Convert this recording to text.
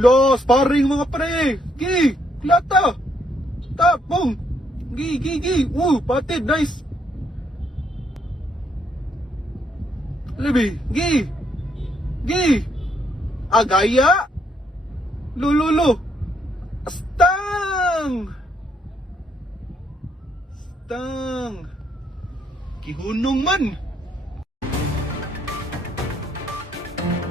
Lo, sparring mga pre. Gi, klata. Tap, boom. Gi, gi, gi. Woo, patid, nice. Libi, gi. Gi. Agaya. Lo, lo, lo. Stang. Stang. Kihunong man. Thank you.